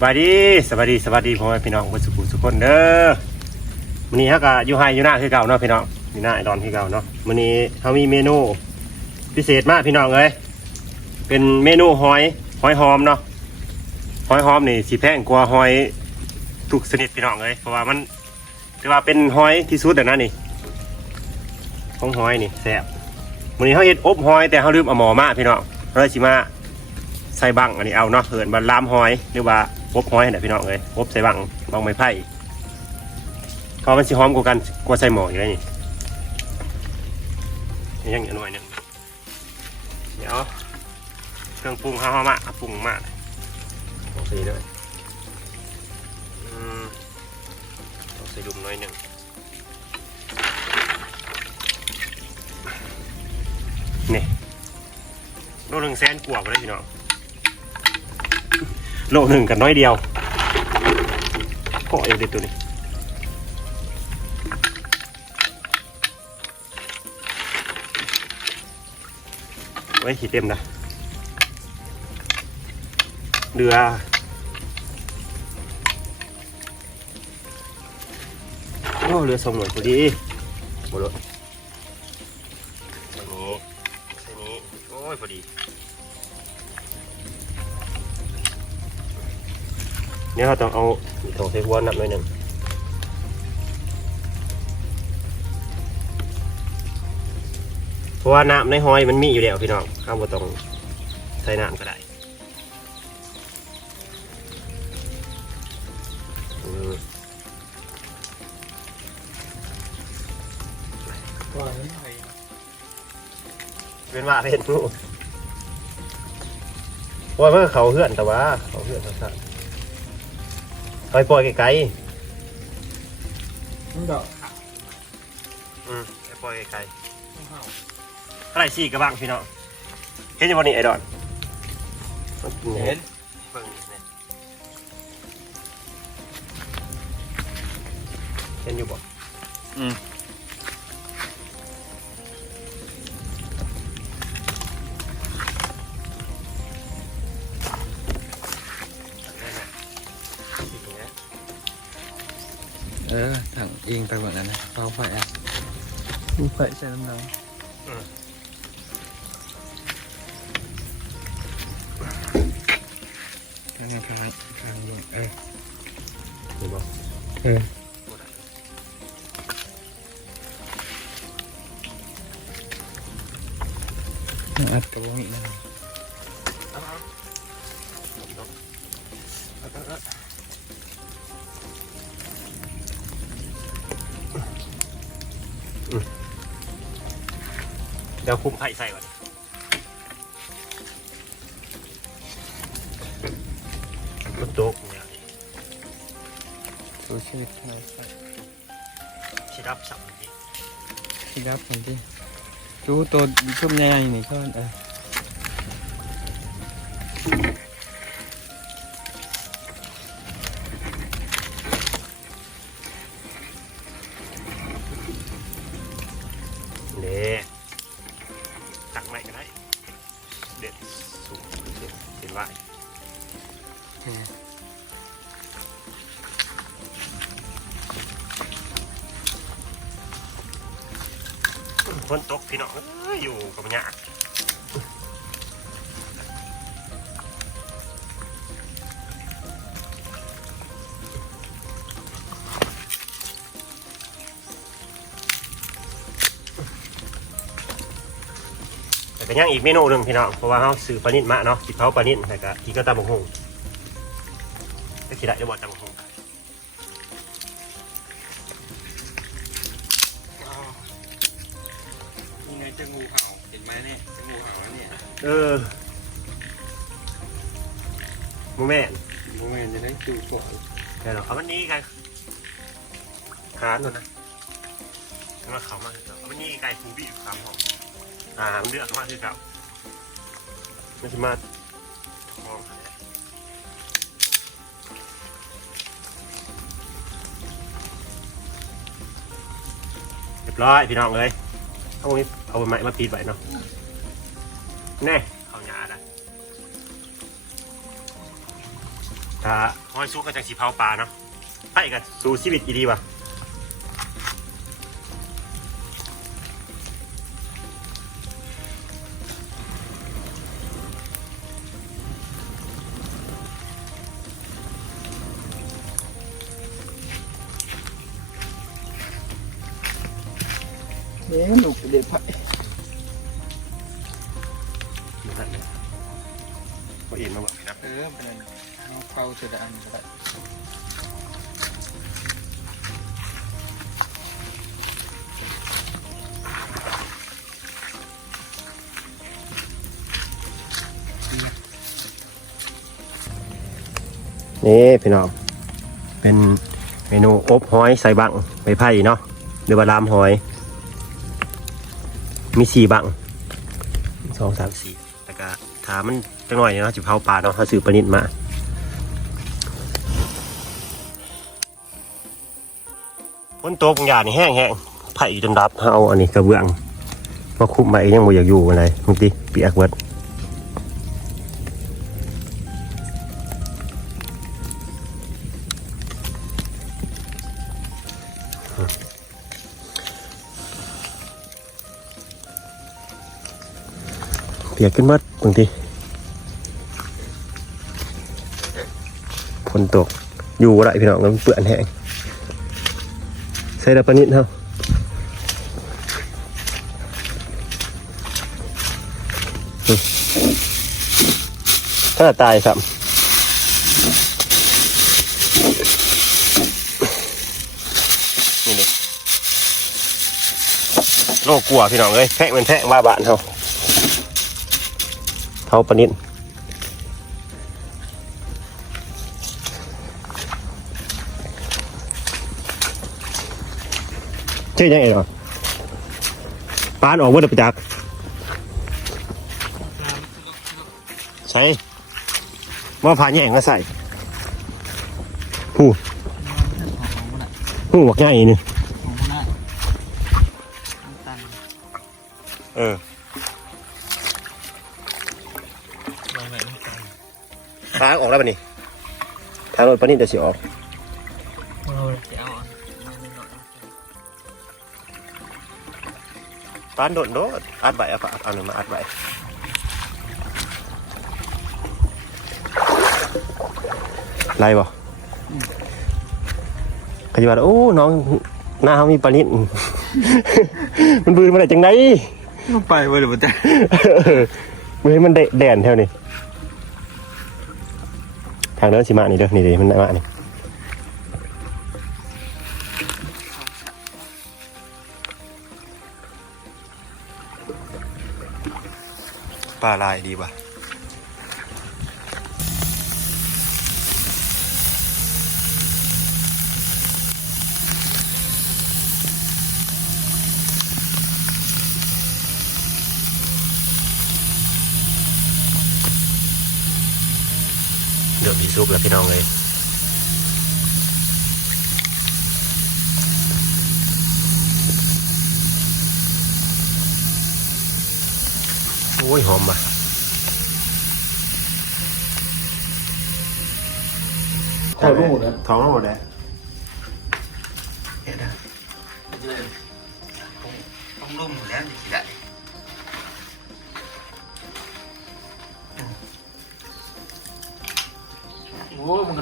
สวัสดีสวัสดีสวัสดีพ่อแม่พี่น้องคนสุขุสุขคนเด้อวันนี้ฮะก็อยู่ไฮอยู่หน้าคือเก่าเนาะพี่น้องอยู่หน้าไอดอนคือเก่าเนาะวันนี้เขามีเมนูพิเศษมากพี่น้องเลยเป็นเมนูหอยหอยหอมเนาะหอยหอมนี่สีแพงกว่าหอยทุกชนิดพี่น้องเลยเพราะว่ามันถือว่าเป็นหอยที่สุดแต่นั้นนี่ของหอยนี่แซ่บวันนี้เขาเฮ็ดอบหอยแต่เขาลืมเอาหมอมาพี่น้องเลยสิมาใส่บังอันนี้เอาเนาะเหินบันลามหอยหรือว่า อบหอยเนี่ยพี่น้องเลยอบใส่บังบังไม้ไผ่เขามันสิหอมกว่ากันกว่าใส่หมออยู่เลยนี่ยังอยู่หน่อยหนึงเดี๋ยวเครื่องปรุงเขาเอามาปรุงมาเอาใส่ด้วยอืมเอาใส่ดุมน่อยหนึ่งนี่โลหนึ่งแสนกว่าไปเลยพี่น้อง โลหนึ่งกันน้อยเดียวก็เอวเด็ดตัวนี้ไว้ขีดเต็มนะเรือโอ้เรือส่งหน่วยพอดีหมดแล้วใส่นี้ใส่นี้โอ้ยพอดี เนี่ยเราต้องเอาถงใส่หัวนับหน่อยหนึ่งเพราะว่าน้ำในหอยมันมีอยู่แล้วพี่น้องข้าวบ่ต้องใส่น้ำก็ได้อืมก่อนไม่ไหวเป็นว่าเป็นผู้เพราะว่ามันก็เขาเหื่อนแต่ว่า เขาเหื่อนสั้นๆ ปล่อยปล่อยไกลมันดอกๆอืมปล่อยไกลๆต้องเห่าอะไรสี่กระบังพี่น้องเห็นยังวันนี้ไอดอนเห็นเบิ่งนี่เนี่ยเห็นอยู่บ่อืม ออถังเองไปหมดแล้วนะเตาไฟอะมีไฟใส่น้ำน้ำทางทางทางลงเออเห็นบ่เอออัดกับวงอีกนะ ดี๋ยวคุมไผ่ใส่ก่อนมันโตกเนี่ยสู้ชีวิตเราใส่ชิดับสับนี่ที่รับคนที่จูตัวชุ่มใหญ่ๆนี่ก็เออ คนตกพี่น้องเอ้ยอยู่กับมันยากแต่ก็ยังอีกเมนูหนึ่งพี่น้องเพราะว่าเขาซื้อปลานิ่มาเนาะกินเผาปลานิ่แต่ก็กินก็ตำบักหง ก็คิดได้จะบอกตำบักหุ่งนี่ไงเจองูเห่าเห็นไหมเนี่ยเจองูเห่าแล้วเนี่ยเออมูแม่นโมเมนจะได้จูก่อนเดี๋ยวเราเอามันนี้กันหาหน่อยนะแล้วมาเขามาคือเก่าเอามันนี้ไก่ฟูบี้อยู่คำห้องอ่ามันเลือกมาคือเก่ามันจะมา รียบร้อยพี่น้องเลยเอาไว้เอาไม้มาปีดไว้เนาะแน่เขาหยาดอะถ้าหอยซุกก็จังสีเผาปลาเนาะไผ่กับสู่ชีวิตอีดีว่ะ เอ๊ะหนุกเด็ดไผ่บ่เอ็นมาบอกนะเออเป็นเอาเข้าจะได้อันก็ได้นี่พี่น้อง เป็นเมนูอบหอยใส่บังใบไผ่เนาะหรือว่าลามหอย มีสี่บังสองสามสี่แต่ก็ถามมันจังหน่อยเนาะจิเผาปลาเนาะเขาซื้อประนิดมาพ้นโต๊ะบางอย่างนี่แห้งแห้งไผ่จนดับเอาอันนี้กระเบื้องมาคุมไว้ยังบ่อยากอยู่อะไรมึงตีเปียกเบิด ปียกขึ้นมัดบางทีฝนตก อยู่ไรพี่น้องมันเปื้อนแห้งใส่ดาปนิดเท่าถ้าตายสัมนี่เลยโลกกลัวพี่น้องเอ้ยแพะเป็นแพะว่าบานเท่า เท่าปลานิดใช่ยังไงหรอปานออกเมื่อไปจากใช่ว่าผ่านแย่งก็ใส่หูของมันอะหูบอกง่ายนี่ของมันอะตันเออ ทางออกแล้วปะนี่ทางรถปลานิดเดี๋ยวสิออกเราจะเอาอันนี้หน่อยปานโดดโดดอัดใบเอาฝาเอาหนึ่งมาอัดใบไรบ่ขยิบว่าโอ้น้องหน้าเขามีปลานิดมันบืนมาได้จังไดต้องไปเว้ยเดี๋ยวมันจะเมื่อให้มันแดแดนแถวนี้ ทางเดินสิมานี่เด้อนี่เด้มันมานี่ปลาลายดีป่ะ เดือบอีซุปแล้วพี่น้องเลยโอ้ยหอมว่ะถอดลูกหมดแล้วท้องหมดแล้ว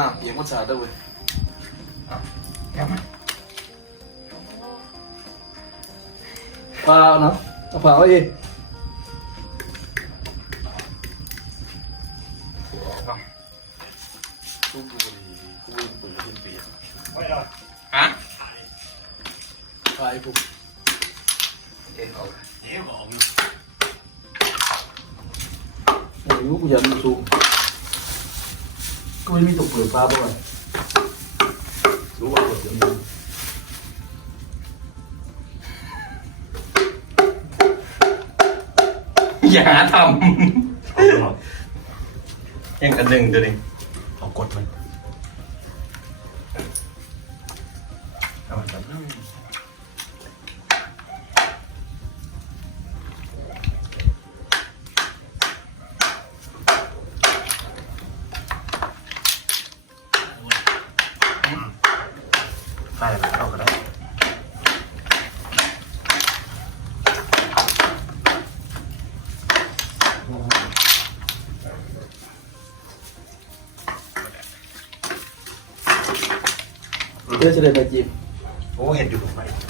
อ้ยมันกระหน่ำ อย่าทำยังกันหนึ่งเดี๋ยวนี้เอากดมัน เพื่อจะได้ไปจิบโอ้เห็นอยู่ไปถู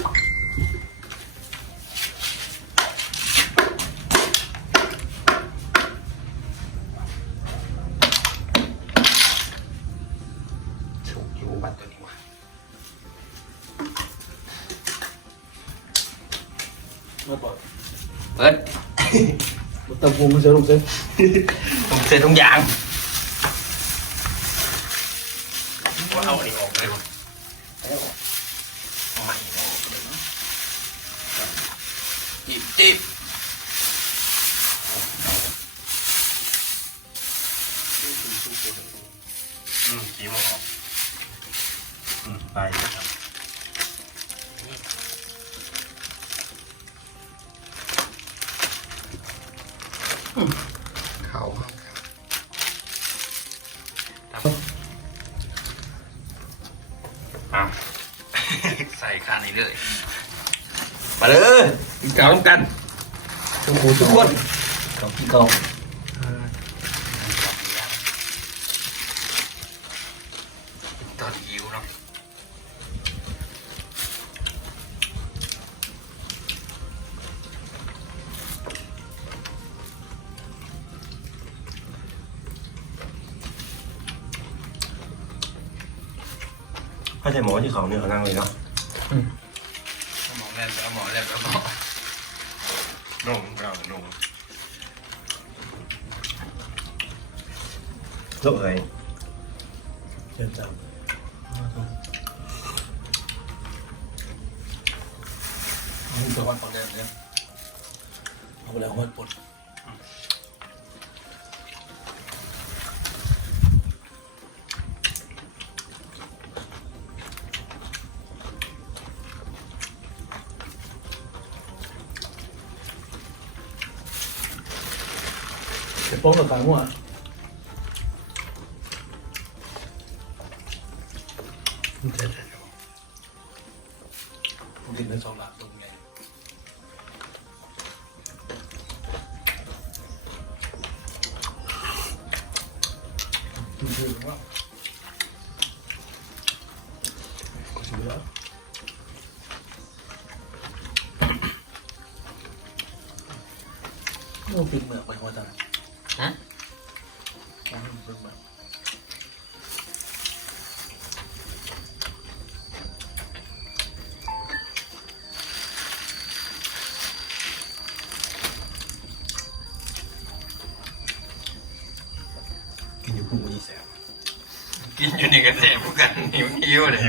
มาตำพุงมันจะลงเส้นผมเสร็ อะใส่ข้างนี้เลย มาเลยกินข้าวร่วมกันทุกคนทุกคนเขาพี่เขาต เข้าใจหมอที่เขาเนี่ยเขานั่งเลยเนาะหมอแลบแล้วหมอแลบแล้วหมอลงเราลงโลกเอ้ยเชิญจับนี่ตัววันตอนแรกเนี่ยเอาไปแล้วหัวปวดเดี๋ยวป้องกับกลางหัวเจ็ดผมกิน ได้สองหลักตรงไงคือว่าก็ถือว่าโอ้ ปิดเมือกไปหัวจังฮะอ๋อปิดเมือกกินอยู่พุ่งวันนี้แสบกินอยู่ในกระแสพวกกันหิวหิวเลย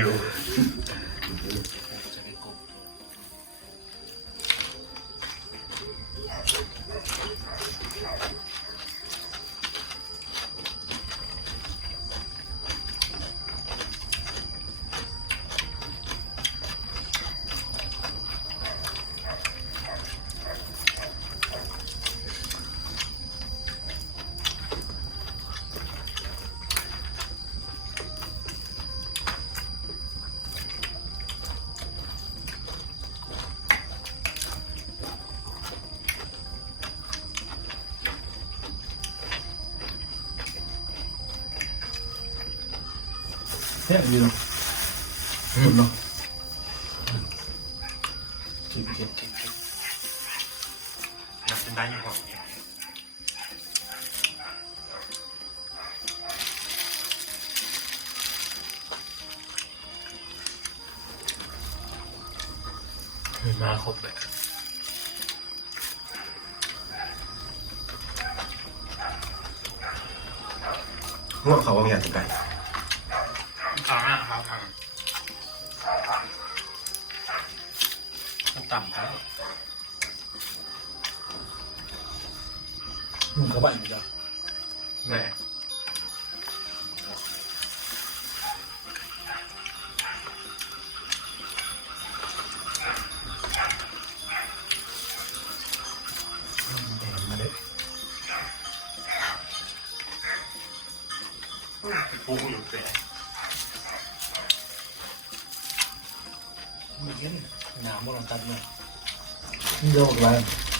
แค่ดีเนาะคนเนาะกินกินกินกินนับเป็นได้ยังหอมมาครบเลยง่วงเขาว่ามีอะไปข้า มึงเข้าไปอีกจ้ะแม่มาเด้ปูอ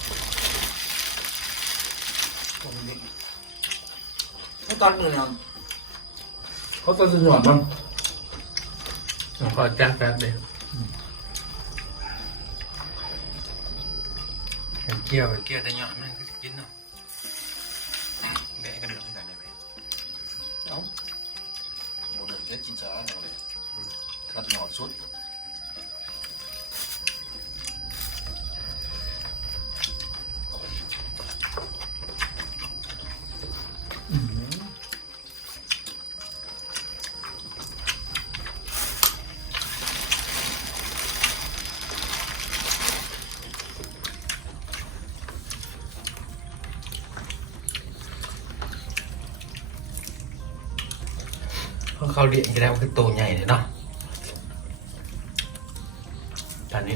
ยู่เปล่ไม่กินหนามบ่ลองตัดเลยโยกไปผมเด็กไม่ตัดมือยังเขาต้นสยอดมันผมขอจ้าแป๊บเดียวเกี่ยวเกี่ยวแต่หยอดมันก็จะกินเนาะแม่ก็เดือดด้วยกันได้ไหมเอ้าโมเดิร์นเจ็ดจินจ้าเอาเลยขัดหยอดสุด เพราะเขาเลี้ยงกันแล้วคือตัวใหญ่เลยเนาะตอนนี้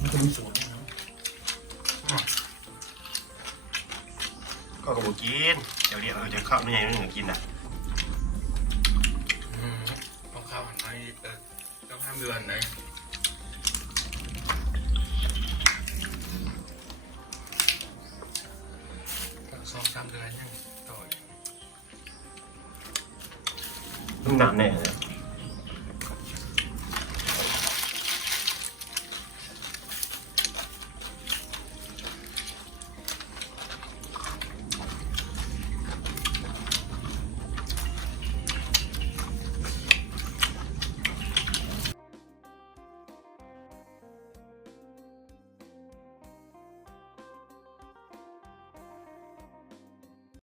มันจะมีสูตรก็กระบอกกิน เดี๋ยวเดี๋ยวเราจะเข้าไม่ใช่ไม่เหมือนกินอะอืมต้องเข้าหันไปเออต้องห้ามเดือนไห สองสามเดือนยังต่อยต้องหนักแน่เลย